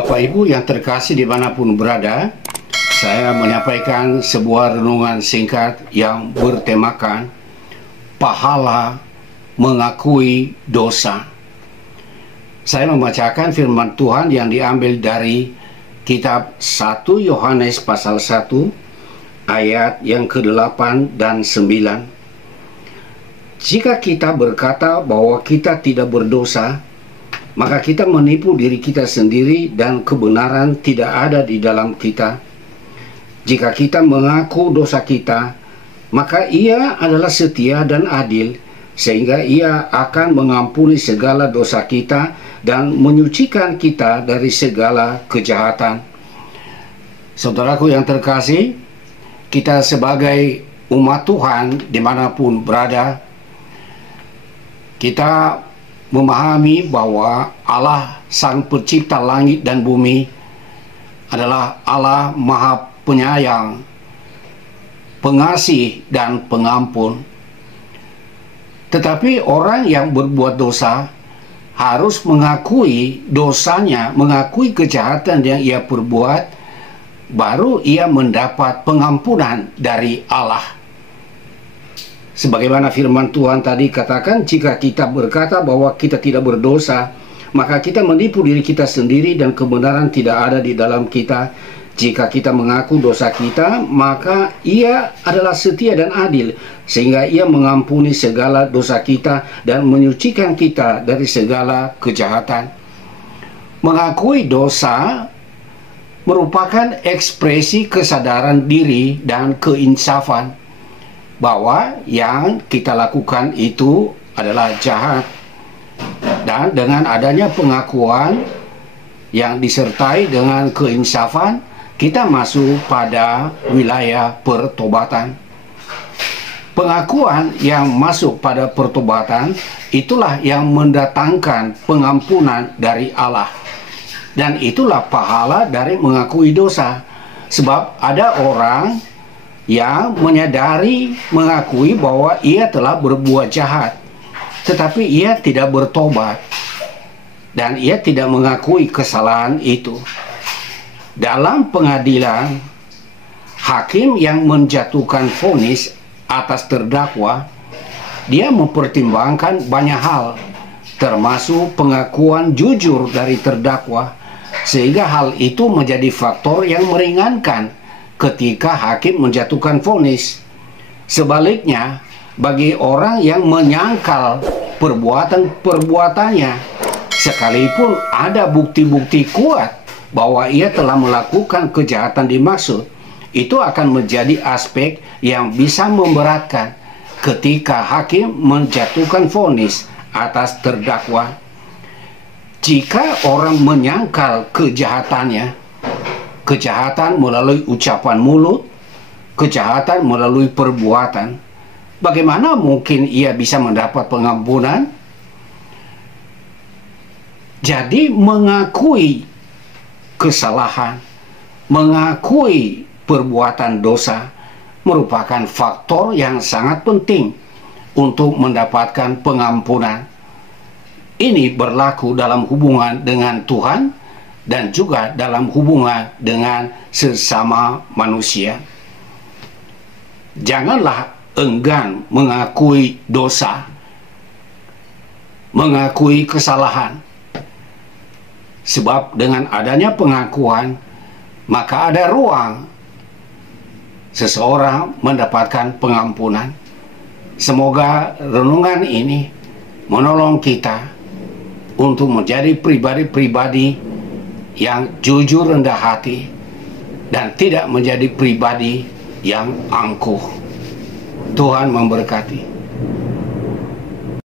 Bapak Ibu yang terkasih dimanapun berada, saya menyampaikan sebuah renungan singkat yang bertemakan pahala mengakui dosa. Saya membacakan firman Tuhan yang diambil dari kitab 1 Yohanes pasal 1 ayat yang ke-8 dan 9. Jika kita berkata bahwa kita tidak berdosa, maka kita menipu diri kita sendiri dan kebenaran tidak ada di dalam kita. Jika kita mengaku dosa kita, maka Ia adalah setia dan adil, sehingga Ia akan mengampuni segala dosa kita dan menyucikan kita dari segala kejahatan. Saudaraku yang terkasih, kita sebagai umat Tuhan dimanapun berada, kita memahami bahwa Allah Sang Pencipta langit dan bumi adalah Allah Maha Penyayang, Pengasih dan Pengampun. Tetapi orang yang berbuat dosa harus mengakui dosanya, mengakui kejahatan yang ia perbuat, baru ia mendapat pengampunan dari Allah. Sebagaimana firman Tuhan tadi katakan, jika kita berkata bahwa kita tidak berdosa, maka kita menipu diri kita sendiri dan kebenaran tidak ada di dalam kita. Jika kita mengaku dosa kita, maka Ia adalah setia dan adil, sehingga Ia mengampuni segala dosa kita dan menyucikan kita dari segala kejahatan. Mengakui dosa merupakan ekspresi kesadaran diri dan keinsafan bahwa yang kita lakukan itu adalah jahat. Dan dengan adanya pengakuan yang disertai dengan keinsafan, kita masuk pada wilayah pertobatan. Pengakuan yang masuk pada pertobatan itulah yang mendatangkan pengampunan dari Allah. Dan itulah pahala dari mengakui dosa. Sebab ada orang yang menyadari, mengakui bahwa ia telah berbuat jahat, tetapi ia tidak bertobat dan ia tidak mengakui kesalahan itu. Dalam pengadilan, hakim yang menjatuhkan vonis atas terdakwa, dia mempertimbangkan banyak hal, termasuk pengakuan jujur dari terdakwa, sehingga hal itu menjadi faktor yang meringankan ketika hakim menjatuhkan vonis. Sebaliknya, bagi orang yang menyangkal perbuatan-perbuatannya, sekalipun ada bukti-bukti kuat bahwa ia telah melakukan kejahatan dimaksud, itu akan menjadi aspek yang bisa memberatkan ketika hakim menjatuhkan vonis atas terdakwa. Jika orang menyangkal kejahatannya, kejahatan melalui ucapan mulut, kejahatan melalui perbuatan, bagaimana mungkin ia bisa mendapat pengampunan? Jadi mengakui kesalahan, mengakui perbuatan dosa merupakan faktor yang sangat penting untuk mendapatkan pengampunan. Ini berlaku dalam hubungan dengan Tuhan dan juga dalam hubungan dengan sesama manusia. Janganlah enggan mengakui dosa, mengakui kesalahan. Sebab dengan adanya pengakuan, maka ada ruang seseorang mendapatkan pengampunan. Semoga renungan ini menolong kita untuk menjadi pribadi-pribadi yang jujur rendah hati dan tidak menjadi pribadi yang angkuh. Tuhan memberkati.